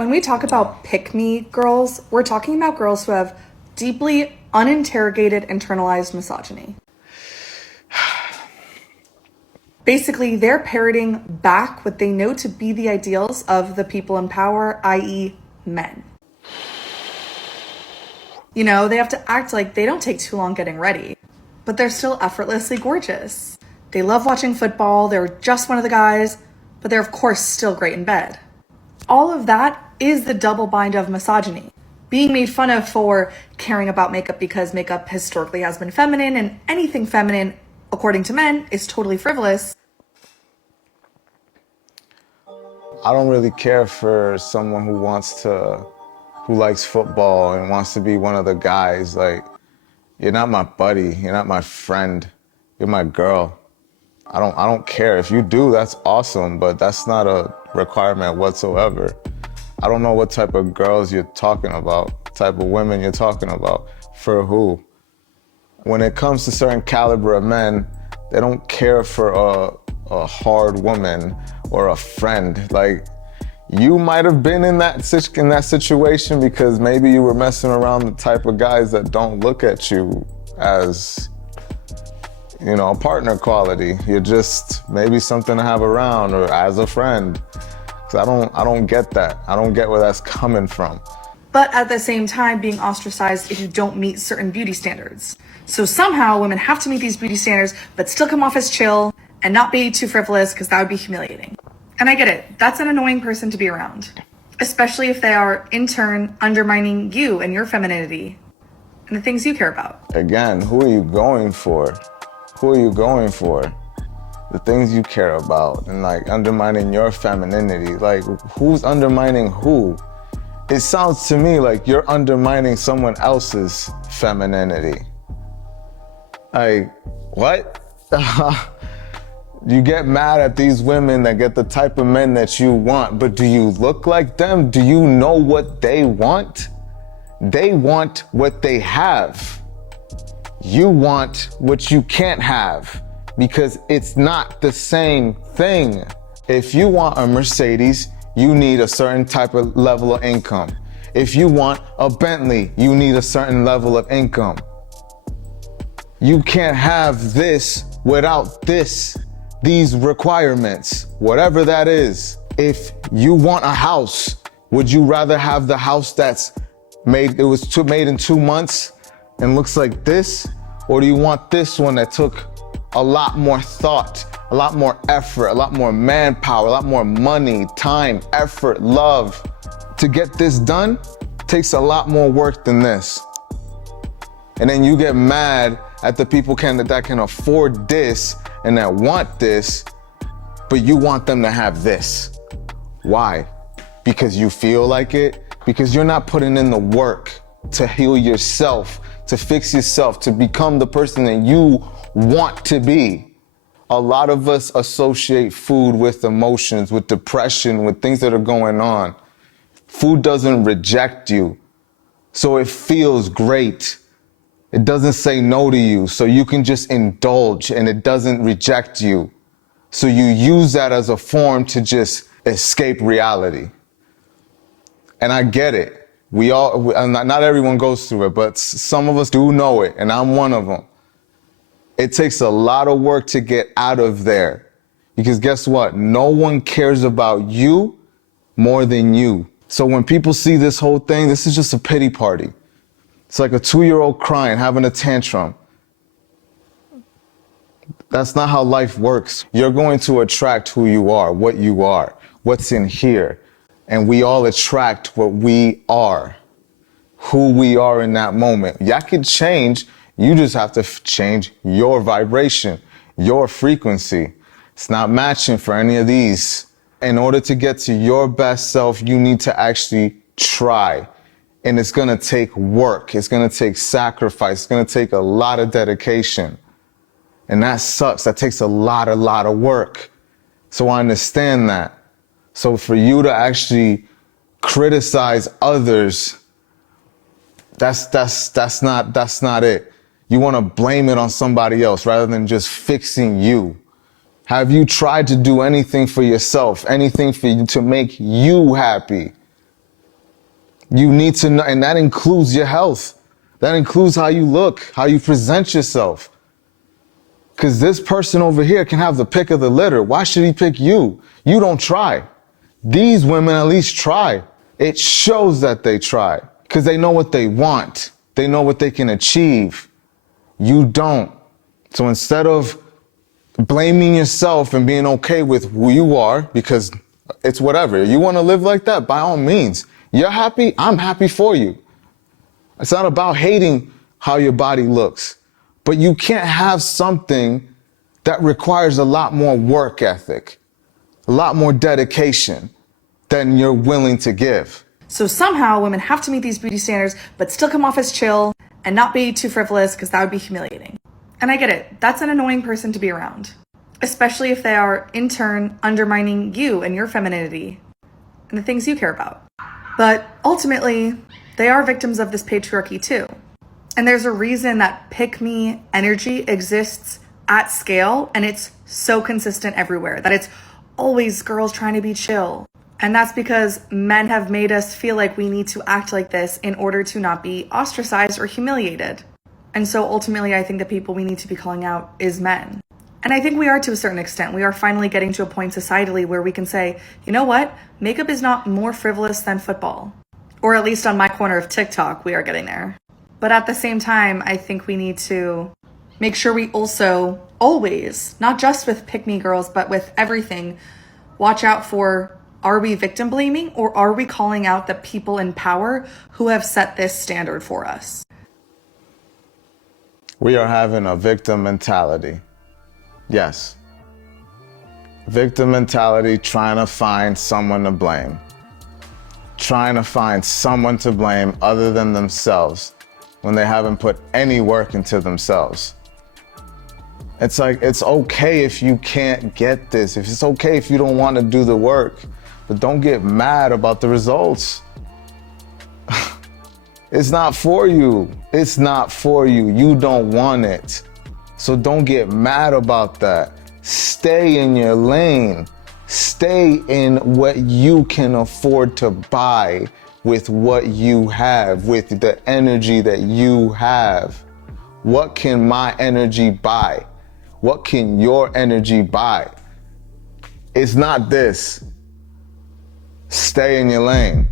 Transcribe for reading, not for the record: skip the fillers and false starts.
When we talk about pick-me girls, we're talking about girls who have deeply uninterrogated internalized misogyny. Basically, they're parroting back what they know to be the ideals of the people in power, i.e. men. You know, they have to act like they don't take too long getting ready, but they're still effortlessly gorgeous. They love watching football, they're just one of the guys, but they're of course still great in bed. All of that is the double bind of misogyny. Being made fun of for caring about makeup because makeup historically has been feminine, and anything feminine, according to men, is totally frivolous. I don't really care for someone who likes football and wants to be one of the guys. Like, you're not my buddy, you're not my friend, you're my girl. I don't care. If you do, that's awesome, but that's not a requirement whatsoever. I don't know what type of girls you're talking about, type of women you're talking about, for who. When it comes to certain caliber of men, they don't care for a hard woman or a friend. Like, you might have been in that situation because maybe you were messing around the type of guys that don't look at you as, you know, partner quality. You're just maybe something to have around or as a friend. I don't get that. I don't get where that's coming from. But at the same time, being ostracized if you don't meet certain beauty standards. So somehow women have to meet these beauty standards, but still come off as chill and not be too frivolous, because that would be humiliating. And I get it. That's an annoying person to be around, especially if they are in turn undermining you and your femininity and the things you care about. Again, who are you going for? Who are you going for? The things you care about, and like undermining your femininity. Like, who's undermining who? It sounds to me like you're undermining someone else's femininity. Like, what? You get mad at these women that get the type of men that you want, but do you look like them? Do you know what they want? They want what they have. You want what you can't have, because it's not the same thing. If you want a Mercedes, you need a certain type of level of income. If you want a Bentley, you need a certain level of income. You can't have this without these requirements, whatever that is. If you want a house, would you rather have the house that's made in 2 months and looks like this? Or do you want this one that took a lot more thought, a lot more effort, a lot more manpower, a lot more money, time, effort, love? To get this done takes a lot more work than this. And then you get mad at the people that can afford this and that want this, but you want them to have this. Why? Because you feel like it? Because you're not putting in the work to heal yourself, to fix yourself, to become the person that you want to be. A lot of us associate food with emotions, with depression, with things that are going on. Food doesn't reject you, so it feels great. It doesn't say no to you, so you can just indulge, and it doesn't reject you. So you use that as a form to just escape reality. And I get it. Not everyone goes through it, but some of us do know it, and I'm one of them. It takes a lot of work to get out of there, because guess what? No one cares about you more than you. So when people see this whole thing, this is just a pity party. It's like a 2-year-old crying, having a tantrum. That's not how life works. You're going to attract who you are, what's in here. And we all attract what we are, who we are in that moment. Y'all can change. You just have to change your vibration, your frequency. It's not matching for any of these. In order to get to your best self, you need to actually try. And it's gonna take work. It's gonna take sacrifice. It's gonna take a lot of dedication. And that sucks. That takes a lot of work. So I understand that. So for you to actually criticize others, that's not it. You wanna blame it on somebody else rather than just fixing you. Have you tried to do anything for yourself, anything for you to make you happy? You need to know, and that includes your health. That includes how you look, how you present yourself. Because this person over here can have the pick of the litter. Why should he pick you? You don't try. These women at least try. It shows that they try because they know what they want. They know what they can achieve. You don't. So instead of blaming yourself and being okay with who you are, because it's whatever. You want to live like that? By all means. You're happy? I'm happy for you. It's not about hating how your body looks, but you can't have something that requires a lot more work ethic, a lot more dedication than you're willing to give. So somehow women have to meet these beauty standards, but still come off as chill and not be too frivolous because that would be humiliating. And I get it. That's an annoying person to be around, especially if they are in turn undermining you and your femininity and the things you care about. But ultimately, they are victims of this patriarchy too. And there's a reason that pick-me energy exists at scale, and it's so consistent everywhere, that it's always girls trying to be chill. And that's because men have made us feel like we need to act like this in order to not be ostracized or humiliated. And so ultimately, I think the people we need to be calling out is men. And I think we are to a certain extent. We are finally getting to a point societally where we can say, you know what? Makeup is not more frivolous than football. Or at least on my corner of TikTok, we are getting there. But at the same time, I think we need to make sure we also always, not just with pick-me girls, but with everything, watch out for, are we victim blaming or are we calling out the people in power who have set this standard for us? We are having a victim mentality. Yes. Victim mentality, trying to find someone to blame. Trying to find someone to blame other than themselves when they haven't put any work into themselves. It's like, it's okay if you can't get this. If it's okay if you don't want to do the work, but don't get mad about the results. It's not for you. It's not for you. You don't want it. So don't get mad about that. Stay in your lane. Stay in what you can afford to buy with what you have, with the energy that you have. What can my energy buy? What can your energy buy? It's not this. Stay in your lane.